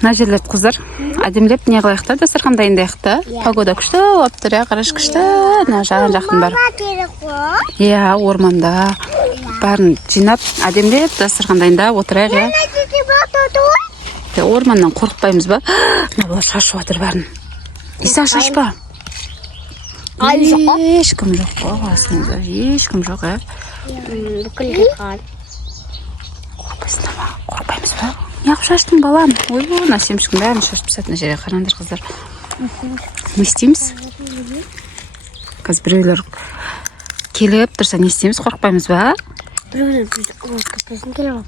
Мына жерлерді қыздар әдемілеп не қылайық та, дастархан дайындайық та. Погода күшті болып тұр, қараш күшті. Мына жаған жақтың бәрі. Иә, орманда. Бәрін жинап, әдемілеп дастархан дайындап отырайық, иә. Орманнан қорықпаймыз ба? Мына шашып жатыр бәрін. Иса шашпа. Ешкім жоқ қой, қасыңызда. Ешкім жоқ, иә. Бүкіл қан. Қорқасында ма? Қорықпаймыз ба? Неғып шаштың балам? Ой, мына семшіктің бәрін шашып тастайтын жерге қараңдар қыздар. Не істейміз? Қазір біреулер келіп тұрса не істейміз? Қорықпаймыз ба? Біреулер көпесін келіп.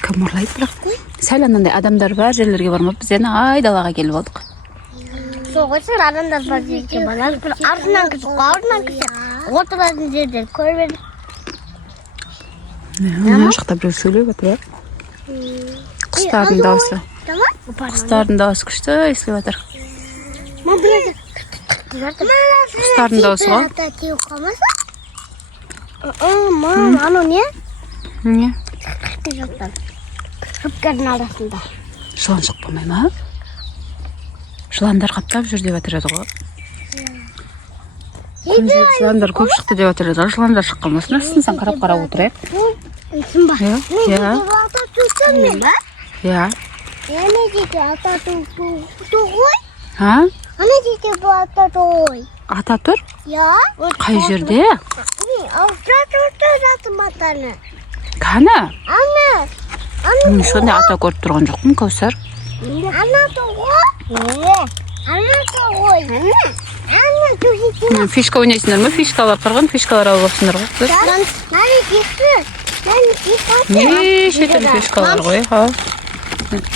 Кім ұрлайды бірақ? Сәл анандай адамдар бар жерлерге бармап, біз ені айдалаға келіп алдық. Соғысыр адамдар бар жерге барар. Артынан кісі, отыратын жерден көрмедік. Мына жақта біреу сөйлеп жатыр, құстардың дауысы. Құстардың дауысы күшті естіліп жатыр. Құстардың дауысы ғой. Мам, ано не? Не? Шөптердің арасында. Жылан шықпамай ма? Жыландар қаптап жүр деп жатыр еді ғой. Жыландар көп шықты деп жатыр еді ғой. Жыландар шыққанмасын, астын сен қарап отырайық. Үсін ба? Иә. Иә. Ана деде ата тұғой? Ха? Ана деде бұл ата тұғой? Ата тұр? Иә. Қай жерде? Жатым атаны. Қаны? Ана. Сондай ата көріп тұрған жоқпын, Кәусар. Ана тұғой? Ана тұғой? Ана тұғой? Фишка ойнайсыңдар ма? Фишкалар қырған, фишкалар алып алсыңдар ғой. Нәне кешті? Неше түрлі фишкалар ғой.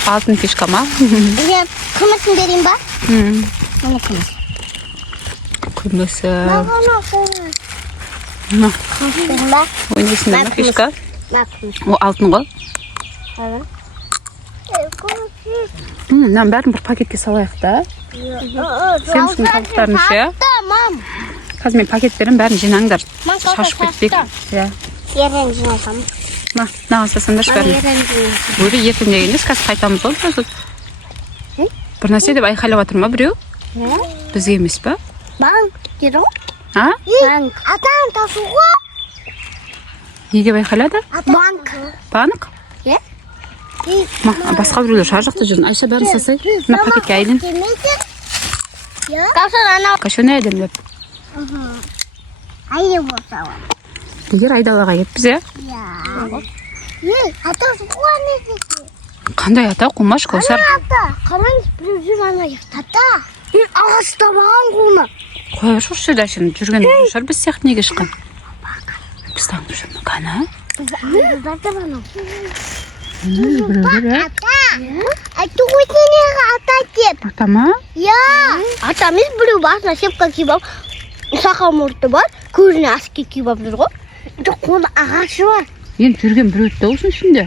Алтын фишка ма? Күмісін берейін ба? Ана күміс. Күмісі. Берейін ба? Ойнайсыңдар ма фишка? О, алтын ғой. Мынаны бәрін бір пакетке салайық та. Семшінің қабықтарын ше. Қазір мен пакеттерін бәрін жинаңдар. Шашып кетпек. Ерен жинасам. Наған сасаңдар бәрін. Өлі ертең дегенде қазір қайтамыз ғой. Бір нәрсе деп айқайлап жатыр ма біреу? Бізге емес па? Банк деді ғой. Банк. Атаң тасу ғой. Не деп айқайлады? Банк. Банк? Басқа біреулер шар жақта жүрін. Айша бәрін сасай. Мына пакетке айдын. Кашоны әдемлеп. Айы болса ғой. Егер айдалаға еппіз, е? Ата суға не десе? Қандай ата? Қумаш, Кәусар. Ата, қараңыз біреу жүр ана ата. Ағашта маған қуны. Қой, шоқ жерде әшін жүрген шар біз сияқты неге шыққан? Біз таңып жүрмі, қана? Ата өтенеға ата кеп. Ата ма? Ата мен біреу басына шепка киіп алып, сақал мұрты бар, көзіне аски киіп алып жүр ғой. Жоқ, оны ағашы бар. Енді жүрген біреу өтті олсын ішінде.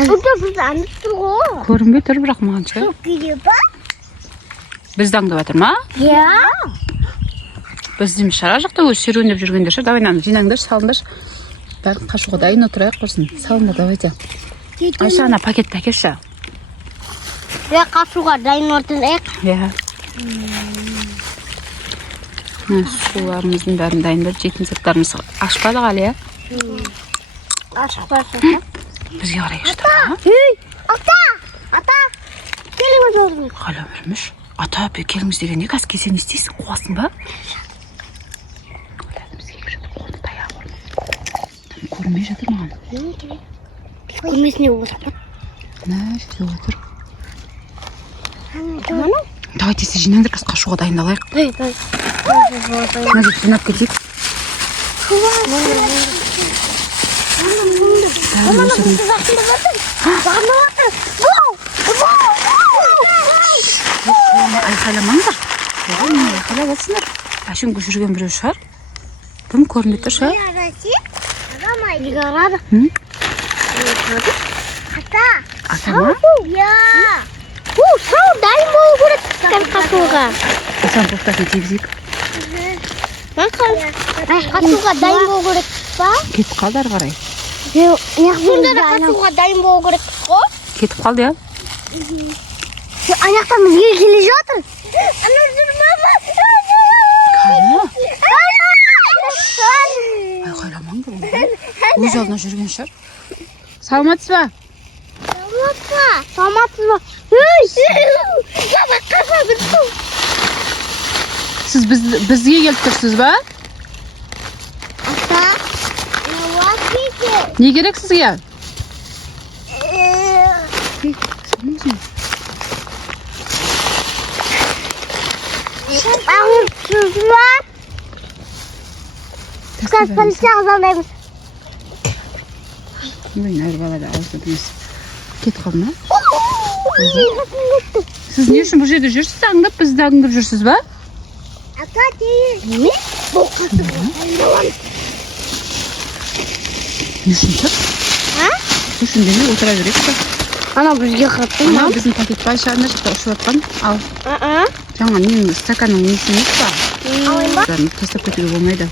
Онда бізді аңдып тұр ғой. Көрінбей тұр бірақ маған ше. Кейде ба? Бізді аңдып жатыр ма? Біз деміз шара жақта өз серуендеп жүргендер ше. Давай наны жинаңдар, салыңдар. Бәрін қашуға дайын отырайық құрсын. Салыңдар, давайте. Айша, ана пакетті әкелші. Қашуға дайын отырайық. Суларымыздың бәрін дайындап, жейтін заттарымыз ашпадық әлі, е? Ашпасы. Бізге қарай кешті. Ата! Ата! Келіңіз орын. Қала берміш. Ата, келіңіз деген не қазір келсе не істейсің? Қуасың ба? Бізге келіп жатыр, қолында таяғы бар. Көрінбей жатыр маған. Көрмесіне болса. Мына жерде отыр. Давай тесе жинаңдар, қазір қашуға дайындалайық. Мына жерді жинап кетейік. Айқайламаңдар. Айқайлап жатсыңдар. Әшін жүрген біреу шығар. Кім көрінбей тұр ше? Ата ма? Сау дайын болу керек қашуға. Асан тоқтасын тегізейік. Қашуға дайын болу керек па? Кетіп қалды ары қарай. Сонда да қашуға дайын болу керек қой? кетіп қалды я. Аяқтан бізге келе жатыр. Ана жүрмама. Айқайламаңдар. Өз алдына жүрген шығар. Саламатсыз ба? Саламатсыз ба? Сіз бізге келіп тұрсыз ба? Не керек сізге? Полиция ағзамаймыз. Әр балада ауызды демес. Кет қалма. Сіз не үшін бұл жерде жүрсіз? Аңдап, бізді аңдап жүрсіз ба? Ата дейін. Не? Бұл қасты бұл. Не үшін тұр? Не үшін демей отыра берек па? Ана бізге қатты. Ана біздің пакет байшағында жақта ұшып атқан. Ал. Жаңа ненің стаканның несі емес па? Алайын ба? Тастап кетуге болмайды.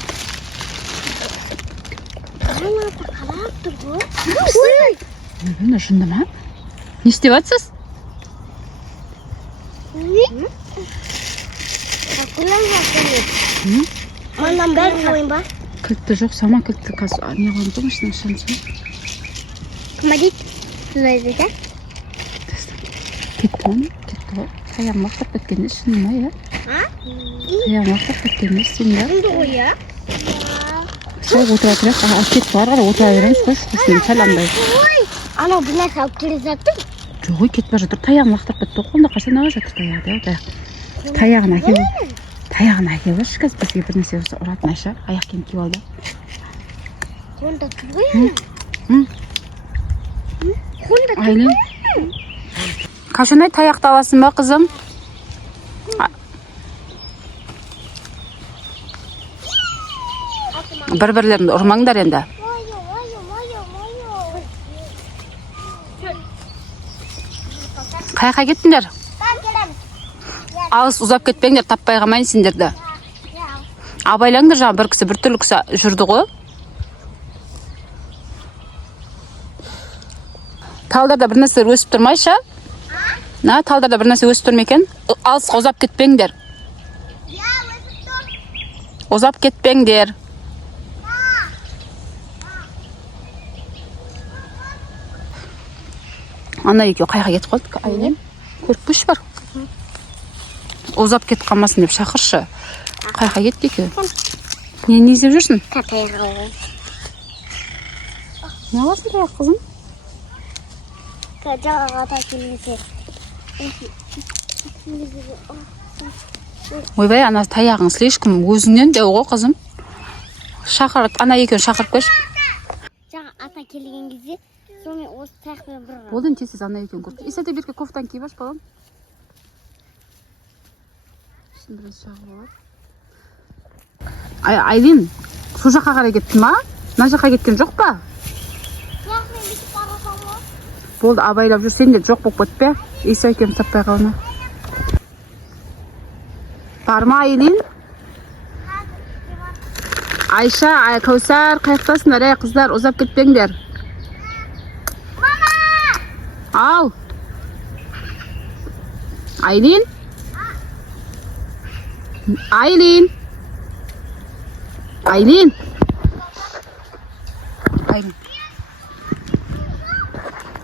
Қарап тұр ғой. Мына шында ма? Не істеп атсыз? Мандан бәрін салайын ба? Кілтті жоқ, сама кілтті қазір. Не қойым тұр машина шансы? Кім дейді? Сұрайды да? Кетті ма? Кетті ғой. Таяғын мақтап кеткенде шыны ма, я? Таяғын мақтап кеткенде сен ба? Кімді ғой, я? Сай отыра тұрайық. Кетті бар ғара отыра береміз. Қош, қошын сәламдай. Анау бір нәрсе алып келе жатыр. Жоқ, кетіп бар жатыр. Таяғын мақтап кетті. Қолында қашан ала жатыр таяқты. Таяғын әкеліп. Таяғын әкеліп. Қазір бізге бір нәрсе ұратын Айша. Аяқ киім киіп алды. Онда тұр ғой. Айлин. Қашан таяқты аласың ба, қызым? Бір-бірлеріңді ұрмаңдар енді. Қайқа кеттіңдер? Алыс ұзап кетпеңдер, таппай қалмайын сендерді. Абайлаңдар жаңа бір кісі, бір түрлі кісі жүрді ғой. Талдарда бір нәрсе өсіп тұрмайша? Талдарда бір нәрсе өсіп тұрмекен? Алысқа ұзап кетпеңдер. Ұзап кетпеңдер. Ана екеу қайға кетіп қалды? Айлин, көріп бар. Ұзап кетіп қалмасын деп шақыршы. Қайға кетті екеу. Не іздеп жүрсің? Таяқ алайын. Не аласың таяқ, қызым? Жаңаға да келмесе. Ойбай, ана таяғың слишком өзіңнен деу ғой, қызым. Шақырып, ана екеуін шақырып көш. Жаңа ата келген кезде, сонымен осы таяқпен бір ғана. Олдан тесіз ана екеуін көріп. Исәте берке кофтан киіп аш, балам. Шын біраз шағы болады. Айлин, су жаққа қарай кетті ма? Мына жаққа кеткен жоқ па? Болды, абайлап жүр, сен де жоқ болып кетпе. Иса екеуін таппай қалма. Бар ма, Айлин? Айша, Кәусар, қайықтасыңдар, қыздар, ұзап кетпеңдер. Ал. Айлин? Айлин? Айлин? Айлин.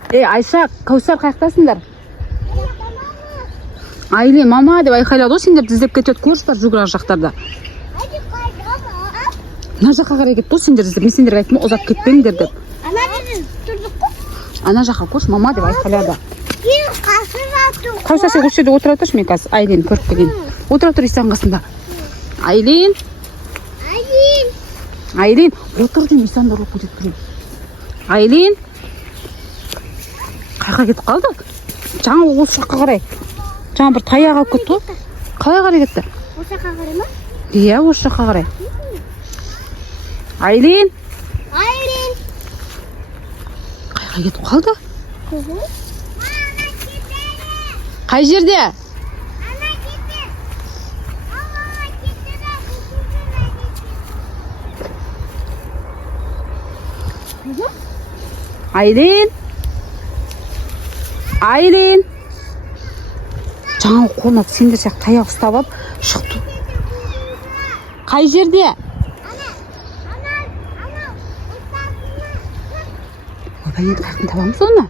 Айша, Кәусар, қайықтасыңдар? Айлин, мама деп айқайлады ғой, сендер іздеп кетеді, көршілер жүгірар жақтарда. Мына жаққа қарай кетті ғой, сендер іздеп. Мен сендерге айттым, ұзап кетпеңдер деп. Ана жаққа көрші, мама деп айқайлады. Кәусар, сен осы жерде отыра тұршы, мен қазір Айлин көріп келген. Отыра тұр Исаның қасында. Айлин? Айлин, отыр дейм, Исанды ұрып кетеді біреу. Айлин? Қайқа кетіп қалды? Жаңа осы жаққа қарай. Жаңа бір таяқ алып кетті ғой. Қалай қарай кетті? Осы жаққа қарай ма? Иә, осы жаққа қарай. Айлин? Қайқа кетіп қалды? Қай жерде? Айлин? Айлин. Жаңа қолына сендер сияқты таяқ ұстап алып шықты. Қай жерде? Ойбай, енді қайқын табамыз оны?